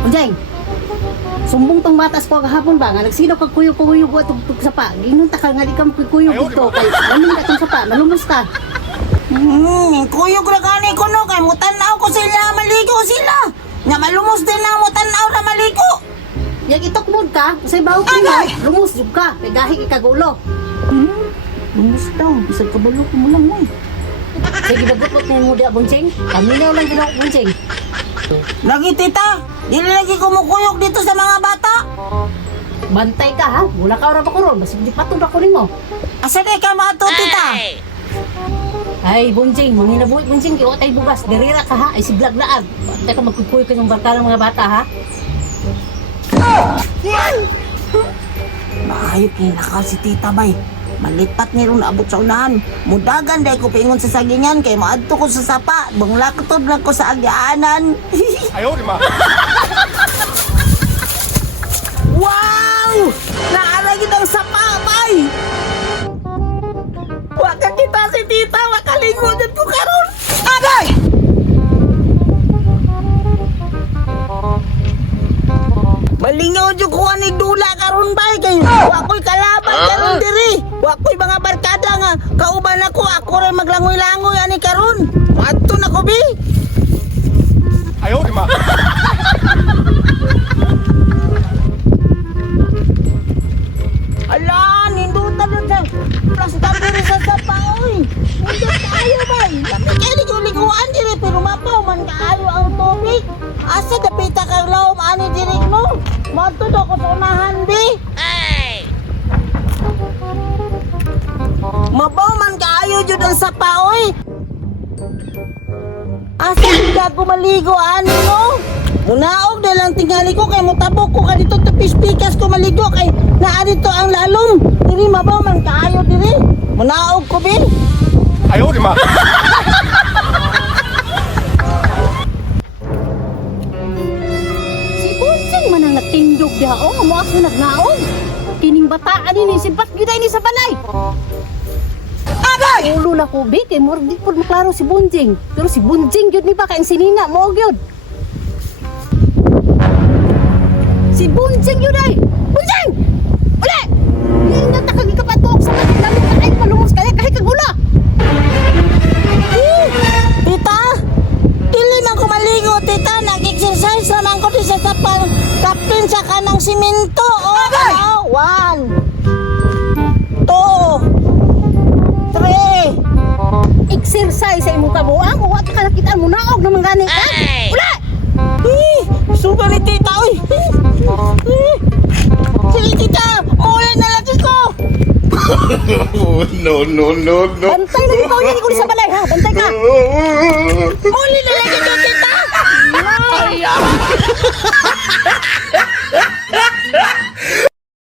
Unjay, sumbong tong batas ko kahapon ba nga nagsino kag kuyog-kuyog wa tugtog sa pa. Ginunta ka nga di ka kuyog dito kay lamin ka tong sapa, malumos ka. Kuyog ra gani ko no kay mutanaw ko sila maligo sila. Nga malumos din na mutanaw na maligo. Yang itukmod ka, say bawo ka nga, lumos jud ka, kay gahi ikagulo. Lumos daw, bisag kabalo ko mo lang mo. Sige dagot mo dia Bunjing. Kami na lang ginawa Bunjing. Lagi tita, dili lagi kumukuyog dito sa mga bata. Bantay ka ha, wala ka ora pa kuron, basig di patod ako nimo. Asa di ka maato tita? Ay, Bunjing, manginabuhi Bunjing, kaya tay bugas, dirira ka ha, ay si Blaglaag. Bantay ka magkukuy ka ng barka ng mga bata ha. Maayot ni nakaw si tita bay. Malipat ni ron abot sa unahan. Mudagan day ko pingon sa sagingan kay maadto ko sa sapa. Banglaktod lang ko sa agyaanan. Ayaw, di ma. Wow! Naaragin ang sapa bay. Waka kita si tita, makalingon ko karon. Agay! Malingaw jud ko ani dula karon bay kay wakoy kalaban karon diri. Wakoy mga barkada nga kauban ako ray maglangoy-langoy ani karon. Adto na ko bi. Ayaw, di ma. Ala, nindutan na sa plastic diri sa sapa oy. Nindot kayo bay. Labi kay ligo-liguan diri pero mapaw man kaayo ang tubig. Asa dapita kang lawom ani diri no? Matud ako sa unahan bi. Mabaw man kaayo jud ang sapa oy. Asa ka maligo ani no? Munaog na lang tingali ko kay mutabok ko ka dito tapis-pikas ko maligo kay naa dito ang lalom. Diri mabaw man kaayo diri. Munaog ko bi. Ayaw, di ma. Si Bunjing man ang nagtindog diha o, mo ako nagnaog. Kining bataan ini simpat gyud ni sa balay. Agay! Ulo na ko bi kay murag di pud maklaro si Bunjing. Pero si Bunjing gyud ni ba kay ang sinina mo gyud. Si Bunjing yun ay! Bunjing! Uli! Hindi na takagi ka patok sa mga lamit na ay palumos kaya kahit kagula! Tita! Dili man ko maligo, tita. Nag-exercise naman ko di sa sapal. Kapin sa kanang simento. Oh, 1 2 3. Exercise sa imong kabuang o at ka nakita mo naog naman gani ka! Uli! Suga ni tita, oy! Sige tita, maulan na lagi ko! No, no, no, no. Bantay na ikaw yan ko sa balay ha! Bantay ka! Muli na lagi ko tita! Ayaw.